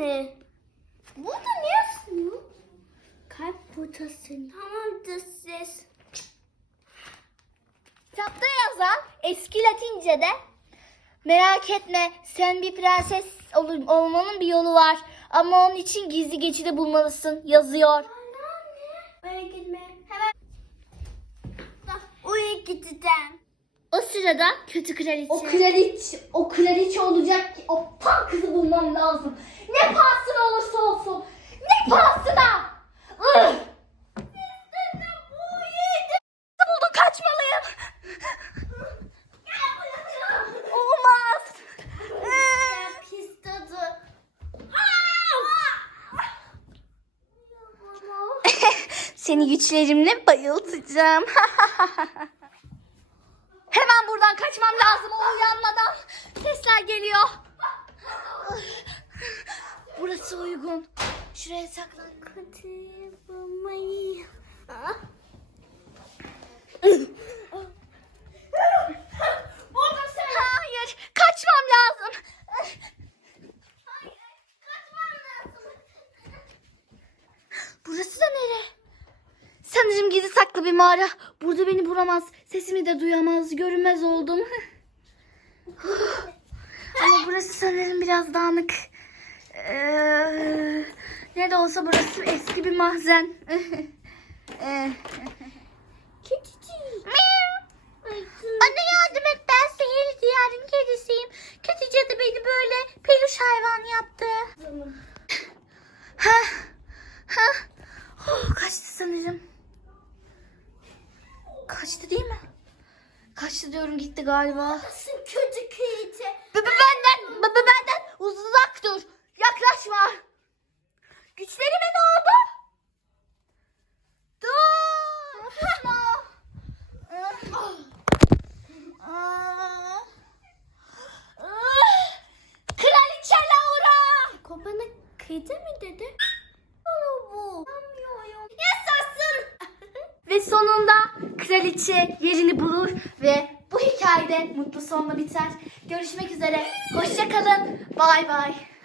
ne? Bu da ne yazıyor? Kalp potası. Tamam siz. Kitapta yazan eski latince de. merak etme sen bir prenses ol- olmanın bir yolu var ama onun için gizli geçidi bulmalısın yazıyor. Anne anne. Oraya gitme. Hemen. Oraya gideceğim. O sırada kötü kraliçe. O kraliçe, o kraliçe olacak ki o pan kızı bulmam lazım. Ne pahasına olursa olsun. Ne pahasına. seni güçlerimle bayıltacağım. Hemen buradan kaçmam lazım o uyanmadan. Sesler geliyor. Burası uygun. Şuraya saklan. Kadir babayı. farklı bir mağara. Burada beni vuramaz. Sesimi de duyamaz. Görünmez oldum. Ama burası sanırım biraz dağınık. Ee, ne de olsa burası eski bir mahzen. Kedici. Bana yardım et. Ben sihir diyarın kedisiyim. Kedici de beni böyle peluş hayvan yaptı. Tamam. kaçtı değil mi? Kaçtı diyorum gitti galiba. Nasıl kötü kedi? Bebe benden, bebe benden uzak dur. Yaklaşma. Güçlerime ne oldu? Dur. Kraliçe Laura! Kopanı kıydı mı dedi? Ve sonunda kraliçe yerini bulur ve bu hikayede mutlu sonla biter. Görüşmek üzere. Hoşçakalın. Bay bay.